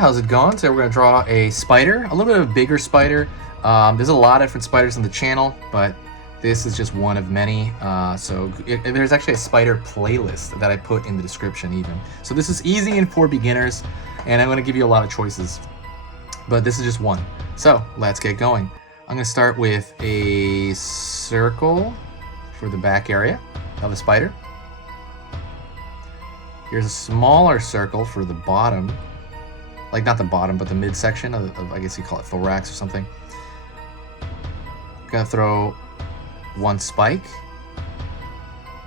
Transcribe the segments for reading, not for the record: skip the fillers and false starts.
how's it going? Today we're going to draw a spider, a little bit of a bigger spider. There's a lot of different spiders on the channel, but this is just one of many. There's actually a spider playlist that I put in the description even. So this is easy and for beginners, and I'm going to give you a lot of choices, but this is just one. So let's get going. I'm going to start with a circle for the back area of a spider. Here's a smaller circle for the bottom, like not the bottom, but the midsection of I guess you call it thorax or something. Gonna throw one spike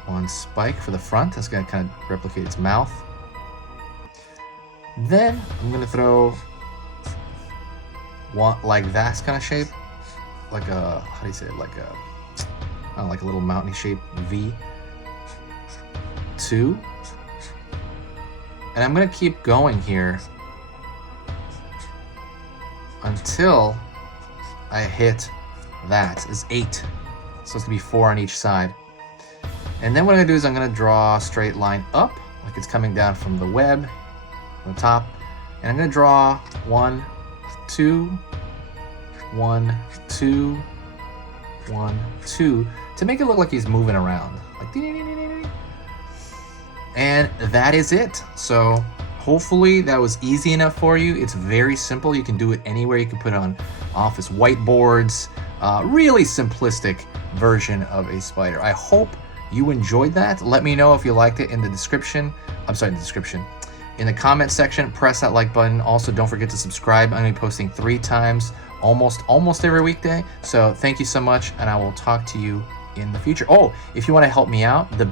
for the front. That's gonna kind of replicate its mouth. Then I'm gonna throw one like that kind of shape, like a, how do you say it, like a, I don't know, like a little mountainy shape V. 2. And I'm gonna keep going here until I hit that. It's 8. So it's gonna be 4 on each side. And then what I'm gonna do is I'm gonna draw a straight line up, like it's coming down from the web, from the top. And I'm gonna draw 1, 2, 1, 2, 1, 2 to make it look like he's moving around. Like, and that is it. So hopefully that was easy enough for you. It's very simple. You can do it anywhere. You can put it on office whiteboards. Really simplistic version of a spider. I hope you enjoyed that. Let me know if you liked it in the description. In the comment section. Press that like button. Also, don't forget to subscribe. I'm going to be posting 3 times almost every weekday. So thank you so much, and I will talk to you in the future. Oh, if you want to help me out, the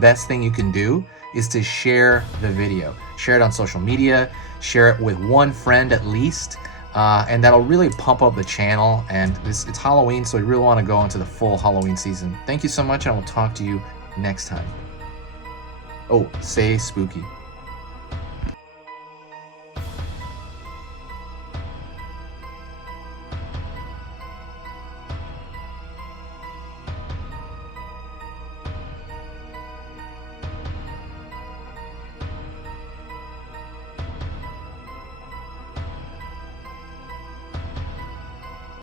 best thing you can do is to share the video. Share it on social media, share it with one friend at least, and that'll really pump up the channel. And it's Halloween, so we really want to go into the full Halloween season. Thank you so much, and I will talk to you next time. Oh, stay spooky.